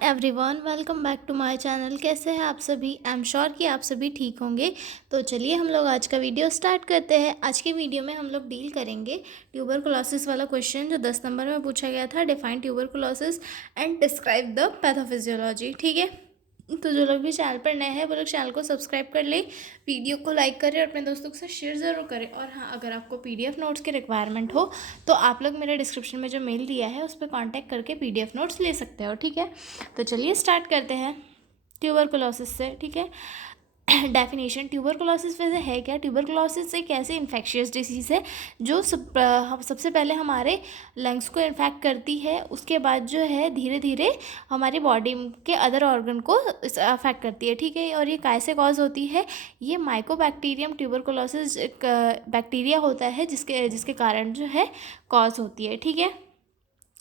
Everyone, welcome back to my channel. कैसे हैं आप सभी? आई एम श्योर कि आप सभी ठीक होंगे। तो चलिए हम लोग आज का वीडियो स्टार्ट करते हैं। आज के वीडियो में हम लोग डील करेंगे ट्यूबरकुलोसिस वाला क्वेश्चन जो 10 नंबर में पूछा गया था। Define tuberculosis and describe the pathophysiology. ठीक है, तो जो लोग भी चैनल पर नए हैं वो लोग चैनल को सब्सक्राइब कर ले, वीडियो को लाइक करें और अपने दोस्तों के साथ शेयर ज़रूर करें। और हाँ, अगर आपको पीडीएफ नोट्स की रिक्वायरमेंट हो तो आप लोग मेरे डिस्क्रिप्शन में जो मेल दिया है उस पर कॉन्टैक्ट करके पीडीएफ नोट्स ले सकते हो। ठीक है, तो चलिए स्टार्ट करते हैं ट्यूबरकुलोसिस से। ठीक है, डेफिनेशन ट्यूबरकुलोसिस वैसे है क्या? ट्यूबरकुलोसिस एक ऐसी इन्फेक्शियस डिसीज़ है जो सबसे पहले हमारे लंग्स को इन्फेक्ट करती है, उसके बाद जो है धीरे धीरे हमारी बॉडी के अदर ऑर्गन को अफेक्ट करती है। ठीक है, और ये कैसे कॉज होती है? ये माइकोबैक्टीरियम ट्यूबरकुलोसिस एक बैक्टीरिया होता है जिसके जिसके कारण जो है कॉज होती है। ठीक है,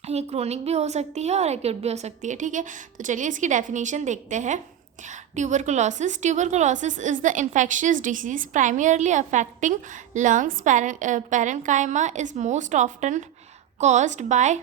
ये क्रोनिक भी हो सकती है और एक्यूट भी हो सकती है। ठीक है, तो चलिए इसकी डेफिनेशन देखते हैं। Tuberculosis is the infectious disease primarily affecting lungs. Parenchyma is most often caused by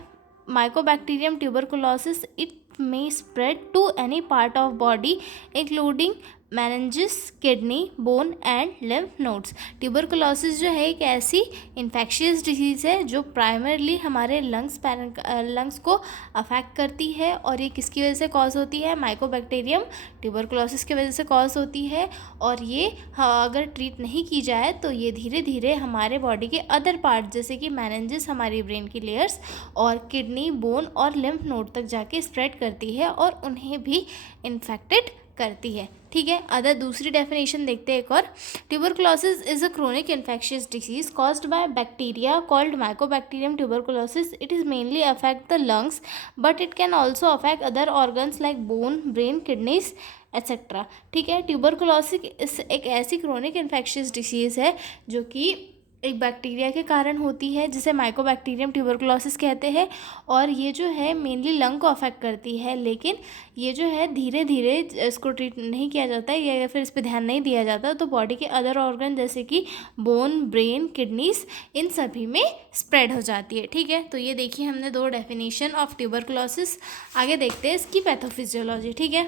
Mycobacterium tuberculosis. It may spread to any part of body including meninges, kidney, bone and lymph nodes. Tuberculosis जो है एक ऐसी infectious disease है जो primarily हमारे lungs को affect करती है। और ये किसकी वजह से कॉज होती है? माइकोबैक्टीरियम ट्यूबरकुलोसिस की वजह से कॉज होती है। और ये अगर ट्रीट नहीं की जाए तो ये धीरे धीरे हमारे बॉडी के अदर पार्ट जैसे कि मैनेंजेस, हमारी ब्रेन की लेयर्स, और किडनी, बोन और लिम्फ नोड तक जाके स्प्रेड करती है और उन्हें भी इन्फेक्टेड करती है। ठीक है, अदर दूसरी डेफिनेशन देखते हैं एक और। Tuberculosis is a chronic infectious disease caused by bacteria called Mycobacterium tuberculosis. It is mainly affect the lungs but it can also affect other organs like bone, brain, kidneys etcetera. ठीक है, tuberculosis एक ऐसी chronic infectious disease है जो कि एक bacteria के कारण होती है जिसे माइकोबैक्टीरियम ट्यूबरकुलोसिस कहते हैं। और ये जो है मेनली लंग को अफेक्ट करती है, लेकिन ये जो है धीरे धीरे इसको ट्रीट नहीं किया जाता है या फिर इस पर ध्यान नहीं दिया जाता तो बॉडी के अदर ऑर्गन जैसे कि बोन, ब्रेन, किडनीज, इन सभी में स्प्रेड हो जाती है। ठीक है, तो ये देखिए हमने दो डेफिनेशन ऑफ ट्यूबरकुलोसिस। आगे देखते हैं इसकी पैथोफिजियोलॉजी। ठीक है,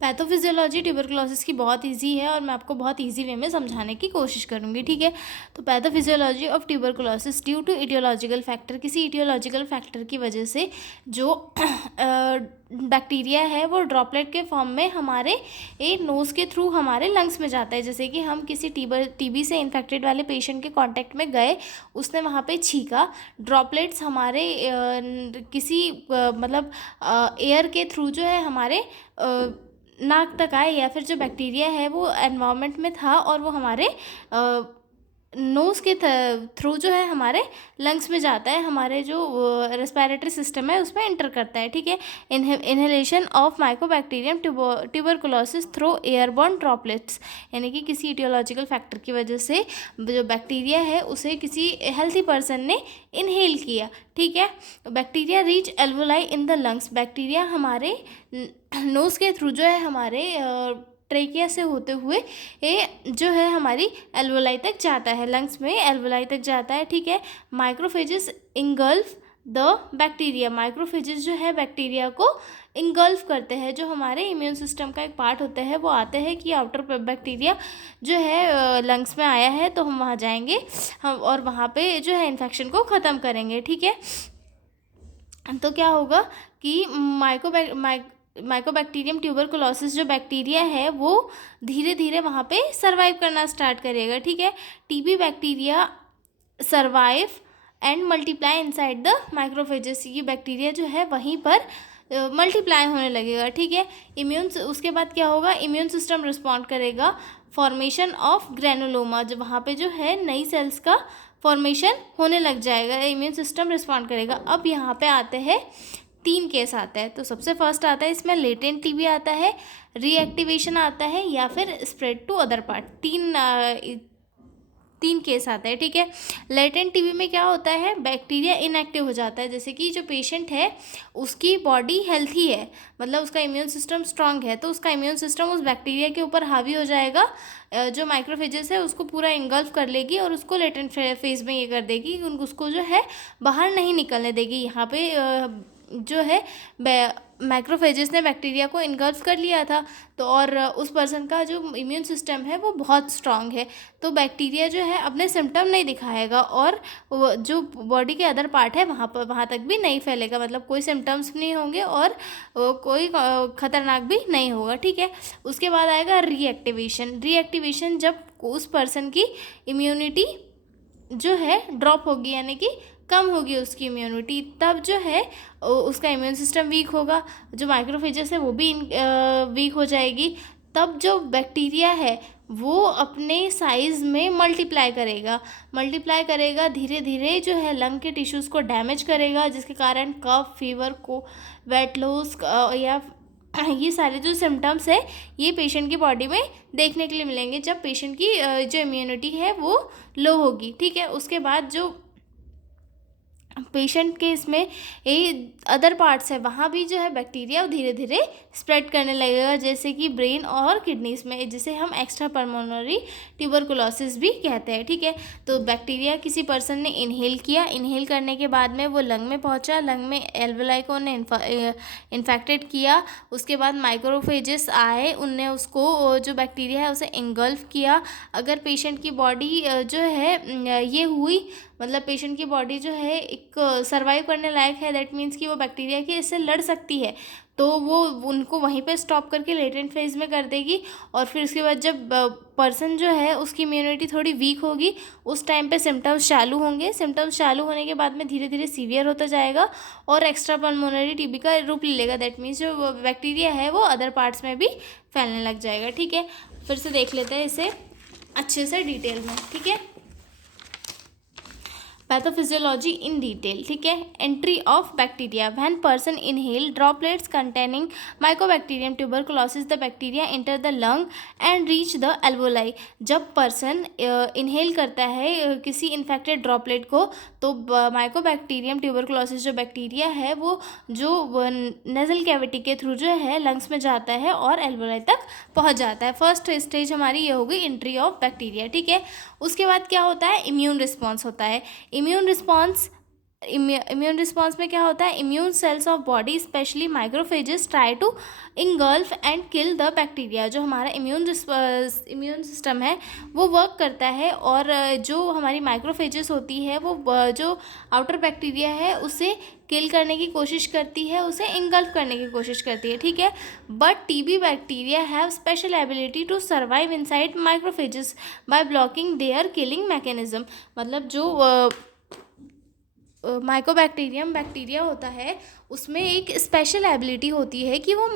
पैथोफिजियोलॉजी ट्यूबरकुलोसिस की बहुत इजी है और मैं आपको बहुत इजी वे में समझाने की कोशिश करूँगी। ठीक है, तो pathophysiology of tuberculosis due to aetiological factor, किसी इटियोलॉजिकल फैक्टर की वजह से जो बैक्टीरिया है वो ड्रॉपलेट के फॉर्म में हमारे नोज़ के थ्रू हमारे लंग्स में जाता है। जैसे कि हम किसी टीबी से इन्फेक्टेड वाले पेशेंट के कांटेक्ट में गए, उसने वहाँ पे छींका, ड्रॉपलेट्स हमारे किसी मतलब एयर के थ्रू जो है हमारे नाक तक आए, या फिर जो बैक्टीरिया है वो एनवायरनमेंट में था और वो हमारे नोज़ के थ्रू जो है हमारे लंग्स में जाता है, हमारे जो रेस्पिरेटरी सिस्टम है उसमें एंटर करता है। ठीक है, inhalation of Mycobacterium tuberculosis through airborne droplets, यानी कि किसी इटियोलॉजिकल फैक्टर की वजह से जो बैक्टीरिया है उसे किसी हेल्थी पर्सन ने इनहेल किया। ठीक है, bacteria reach alveoli in the lungs, bacteria हमारे नोज़ के थ्रू जो है हमारे ट्रेकिया से होते हुए जो है हमारी एल्वोलाई तक जाता है, लंग्स में एल्वोलाई तक जाता है। ठीक है, microphages engulf the bacteria, microphages जो है बैक्टीरिया को इंगल्फ करते हैं, जो हमारे इम्यून सिस्टम का एक पार्ट होता है। वो आते हैं कि आउटर बैक्टीरिया जो है लंग्स में आया है तो हम वहाँ जाएंगे हम और वहाँ पे जो है इन्फेक्शन को ख़त्म करेंगे। ठीक है, तो क्या होगा कि माइकोबैक्टीरियम ट्यूबरकुलोसिस जो बैक्टीरिया है वो धीरे धीरे वहाँ पे सर्वाइव करना स्टार्ट करेगा। ठीक है, TB bacteria survive and multiply inside the microphages, ये बैक्टीरिया जो है वहीं पर मल्टीप्लाई होने लगेगा। ठीक है, उसके बाद क्या होगा? इम्यून सिस्टम रिस्पॉन्ड करेगा, फॉर्मेशन ऑफ ग्रेनुलोमा, जब वहाँ पे जो है नई सेल्स का फॉर्मेशन होने लग जाएगा, इम्यून सिस्टम रिस्पॉन्ड करेगा। अब यहाँ पे आते हैं 3 केस आता है। तो सबसे फर्स्ट आता है इसमें लेटेंट टीबी आता है, रीएक्टिवेशन आता है, या फिर स्प्रेड टू अदर पार्ट। तीन केस आता है। ठीक है, लेटेंट टीबी में क्या होता है? बैक्टीरिया इनएक्टिव हो जाता है, जैसे कि जो पेशेंट है उसकी बॉडी हेल्थी है, मतलब उसका इम्यून सिस्टम स्ट्रांग है, तो उसका इम्यून सिस्टम उस बैक्टीरिया के ऊपर हावी हो जाएगा, जो माइक्रोफेजेस है उसको पूरा इंगल्फ कर लेगी और उसको लेटेंट फेज में ये कर देगी, उसको जो है बाहर नहीं निकलने देगी। यहाँ पे जो है मैक्रोफेजेस ने बैक्टीरिया को इनगल्फ कर लिया था। तो और उस पर्सन का जो इम्यून सिस्टम है वो बहुत स्ट्रांग है, तो बैक्टीरिया जो है अपने सिम्टम नहीं दिखाएगा और जो बॉडी के अदर पार्ट है वहाँ तक भी नहीं फैलेगा, मतलब कोई सिम्टम्स नहीं होंगे और कोई खतरनाक भी नहीं होगा, ठीक है। उसके बाद आएगा रीएक्टिवेशन जब उस पर्सन की इम्यूनिटी जो है ड्रॉप होगी, यानी कि कम होगी उसकी इम्यूनिटी, तब जो है उसका इम्यून सिस्टम वीक होगा, जो माइक्रोफेजेस है वो भी वीक हो जाएगी। तब जो बैक्टीरिया है वो अपने साइज़ में मल्टीप्लाई करेगा, धीरे धीरे जो है लंग के टिश्यूज़ को डैमेज करेगा, जिसके कारण कफ, फीवर को, वेट लॉस या ये सारे जो सिम्टम्स है ये पेशेंट की बॉडी में देखने के लिए मिलेंगे जब पेशेंट की जो इम्यूनिटी है वो लो होगी, ठीक है। उसके बाद जो पेशेंट के इसमें ये अदर पार्ट्स है वहाँ भी जो है बैक्टीरिया धीरे धीरे स्प्रेड करने लगेगा, जैसे कि ब्रेन और किडनीज में, जिसे हम एक्स्ट्रा पल्मोनरी ट्यूबरकुलोसिस भी कहते हैं, ठीक है। तो बैक्टीरिया किसी पर्सन ने इनहेल करने के बाद में वो लंग में पहुंचा, लंग में एल्वेलाई को उन्हें इन्फेक्टेड किया। उसके बाद माइक्रोफेजेस आए, उनने उसको जो बैक्टीरिया है उसे इंगल्फ किया। अगर पेशेंट की बॉडी जो है ये हुई, मतलब पेशेंट की बॉडी जो है एक सर्वाइव करने लायक है, दैट मीन्स कि वो बैक्टीरिया के इससे लड़ सकती है, तो वो उनको वहीं पे स्टॉप करके लेटेंट फेज में कर देगी। और फिर उसके बाद जब पर्सन जो है उसकी इम्यूनिटी थोड़ी वीक होगी, उस टाइम पे सिम्टम्स चालू होंगे। सिम्टम्स चालू होने के बाद में धीरे धीरे सीवियर होता जाएगा और एक्स्ट्रा पल्मोनरी टीबी का रूप ले लेगा, दैट मीन्स जो बैक्टीरिया है वो अदर पार्ट्स में भी फैलने लग जाएगा, ठीक है। फिर से देख लेते हैं इसे अच्छे से डिटेल में, ठीक है। पैथोफिजियोलॉजी इन डिटेल, ठीक है। Entry of bacteria, when person inhale droplets containing Mycobacterium tuberculosis the bacteria enter the lung and reach the alveoli. जब पर्सन इनहेल करता है किसी इन्फेक्टेड ड्रॉपलेट को, तो माइकोबैक्टीरियम ट्यूबरकुलोसिस जो बैक्टीरिया है वो जो नेजल कैविटी के थ्रू जो है लंग्स में जाता है और एल्वोलाई तक पहुंच जाता है। फर्स्ट स्टेज हमारी ये हो गई एंट्री ऑफ बैक्टीरिया, ठीक है। उसके बाद क्या होता है, इम्यून रिस्पॉन्स होता है। इम्यून रिस्पॉन्स में क्या होता है, immune cells of body specially macrophages try to engulf and kill the bacteria. जो हमारा इम्यून सिस्टम है वो वर्क करता है और जो हमारी माइक्रोफेजेस होती है वो जो आउटर बैक्टीरिया है उसे किल करने की कोशिश करती है, उसे इंगल्फ करने की कोशिश करती है, ठीक है। But TB bacteria have special ability to survive inside macrophages by blocking their killing mechanism. मतलब जो माइकोबैक्टीरियम बैक्टीरिया होता है उसमें एक स्पेशल एबिलिटी होती है कि वो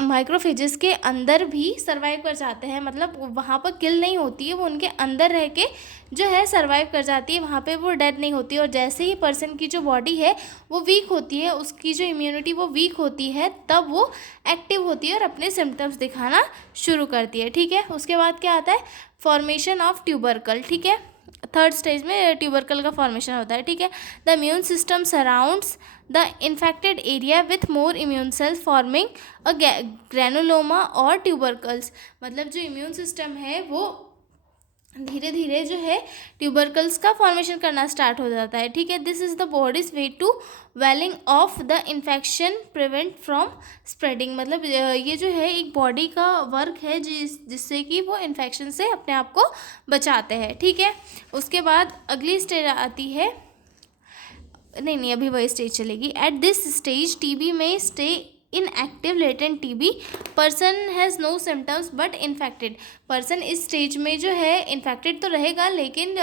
माइक्रोफेजेस के अंदर भी सर्वाइव कर जाते हैं, मतलब वहाँ पर किल नहीं होती है, वो उनके अंदर रह के जो है सर्वाइव कर जाती है, वहाँ पे वो डेड नहीं होती। और जैसे ही पर्सन की जो बॉडी है वो वीक होती है, उसकी जो इम्यूनिटी वो वीक होती है, तब वो एक्टिव होती है और अपने सिम्टम्स दिखाना शुरू करती है, ठीक है। उसके बाद क्या आता है, फॉर्मेशन ऑफ ट्यूबरकल, ठीक है। थर्ड स्टेज में ट्यूबरकल का फॉर्मेशन होता है, ठीक है। The immune system surrounds the infected area with more immune cells forming a granuloma और ट्यूबरकल्स। मतलब जो इम्यून सिस्टम है वो धीरे धीरे जो है ट्यूबरकल्स का फॉर्मेशन करना स्टार्ट हो जाता है, ठीक है। This is the body's way to walling off the infection prevent from spreading. मतलब ये जो है एक बॉडी का वर्क है जिससे कि वो इन्फेक्शन से अपने आप को बचाते हैं, ठीक है। उसके बाद अगली स्टेज आती है, नहीं अभी वही स्टेज चलेगी। एट दिस स्टेज टीबी में stay inactive latent TB, person has no symptoms but infected. Person इस स्टेज में जो है इन्फेक्टेड तो रहेगा, लेकिन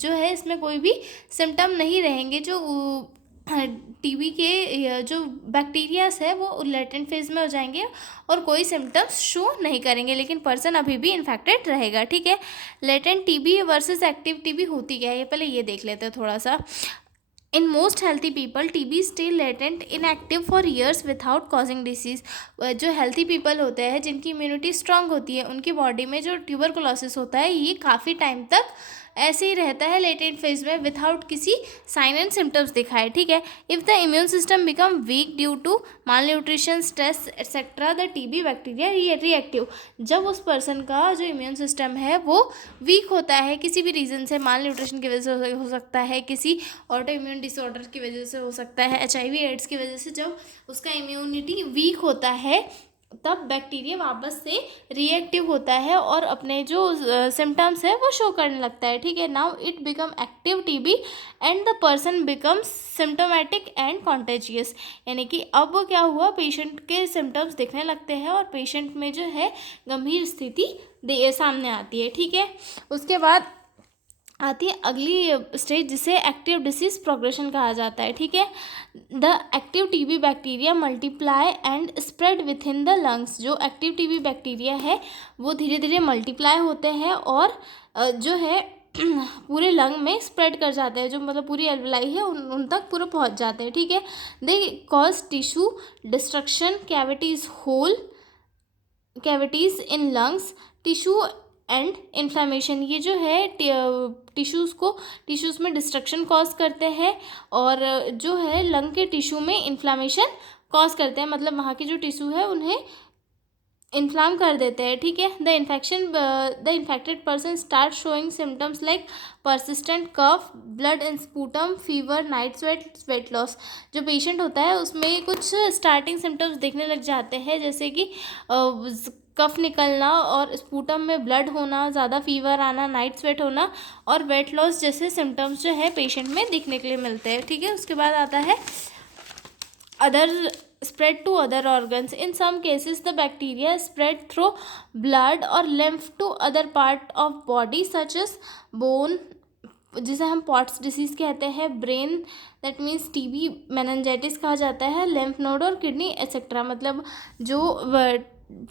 जो है इसमें कोई भी सिम्टम नहीं रहेंगे। जो टीबी के जो बैक्टीरियाज है वो लेटेंट फेज में हो जाएंगे और कोई सिम्टम्स शो नहीं करेंगे, लेकिन पर्सन अभी भी इन्फेक्टेड रहेगा, ठीक है। Latent TB versus active TB होती क्या है, ये पहले ये देख लेते हैं थोड़ा सा। In most healthy people, TB stay latent inactive for years without causing disease। जो healthy people होते हैं जिनकी इम्यूनिटी स्ट्रांग होती है, उनकी बॉडी में जो ट्यूबरकुलोसिस होता है ये काफ़ी टाइम तक ऐसे ही रहता है लेटेंट फेज में विदाउट किसी साइन एंड सिम्टम्स दिखाए, ठीक है। If the immune system become weak due to malnutrition, stress etcetera, the TB bacteria reactive. जब उस पर्सन का जो इम्यून सिस्टम है वो वीक होता है किसी भी रीज़न से, माल न्यूट्रिशन की वजह से हो सकता है, किसी ऑटो इम्यून डिसऑर्डर की वजह से हो सकता है, HIV एड्स की वजह से, जब उसका इम्यूनिटी वीक होता है तब बैक्टीरिया वापस से रिएक्टिव होता है और अपने जो सिम्टम्स है वो शो करने लगता है, ठीक है। Now it become active TB and the person becomes symptomatic and contagious. यानी कि अब क्या हुआ, पेशेंट के सिम्टम्स दिखने लगते हैं और पेशेंट में जो है गंभीर स्थिति सामने आती है, ठीक है। उसके बाद आती है अगली स्टेज जिसे एक्टिव डिसीज प्रोग्रेशन कहा जाता है, ठीक है। The active TB bacteria multiply and spread with in the lungs. जो एक्टिव टीबी बैक्टीरिया है वो धीरे धीरे मल्टीप्लाई होते हैं और जो है पूरे लंग में स्प्रेड कर जाते हैं, जो मतलब पूरी एल्वलाई है उन तक पूरे पहुंच जाते हैं, ठीक है। They cause tissue destruction, cavities in lungs, tissue and inflammation. ये जो है टिश्यूज़ में डिस्ट्रक्शन कॉज करते हैं और जो है लंग के टिश्यू में इन्फ्लामेशन कॉज करते हैं, मतलब वहाँ की जो टिश्यू है उन्हें इन्फ्लाम कर देते हैं, ठीक है। The infected person start showing symptoms like persistent cough, blood in sputum, fever, night sweat, weight loss. जो पेशेंट होता है उसमें कुछ स्टार्टिंग सिम्टम्स देखने लग जाते हैं, जैसे कि कफ निकलना और स्पूटम में ब्लड होना, ज़्यादा फीवर आना, नाइट स्वेट होना और वेट लॉस जैसे सिम्टम्स जो है पेशेंट में दिखने के लिए मिलते हैं, ठीक है। उसके बाद आता है other spread to other organs. In some cases the bacteria spread through blood or lymph to other part of body such as bone, जिसे हम पॉट्स डिसीज़ कहते हैं, brain that means TB, meningitis कहा जाता है, लिम्फ नोड और kidney etcetera. मतलब जो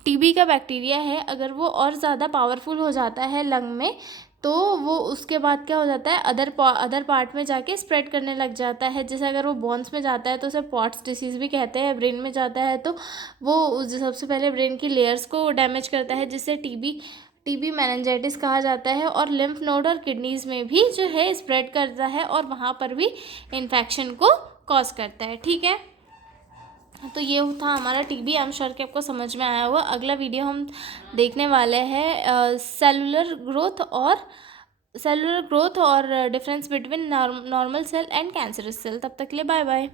टीबी का बैक्टीरिया है अगर वो और ज़्यादा पावरफुल हो जाता है लंग में तो वो उसके बाद क्या हो जाता है अदर पार्ट में जाके स्प्रेड करने लग जाता है। जैसे अगर वो बोन्स में जाता है तो उसे पॉट्स डिसीज़ भी कहते हैं, ब्रेन में जाता है तो वो सबसे पहले ब्रेन की लेयर्स को डैमेज करता है जिससे टीबी मेनिंजाइटिस कहा जाता है, और लिम्फ नोड और किडनीज़ में भी जो है स्प्रेड करता है और वहाँ पर भी इन्फेक्शन को कॉज करता है, ठीक है। तो ये था हमारा टीबी। आई एम श्योर कि आपको समझ में आया होगा। अगला वीडियो हम देखने वाले हैं सेलुलर ग्रोथ और difference between normal cell and cancerous cell. तब तक के लिए बाय बाय।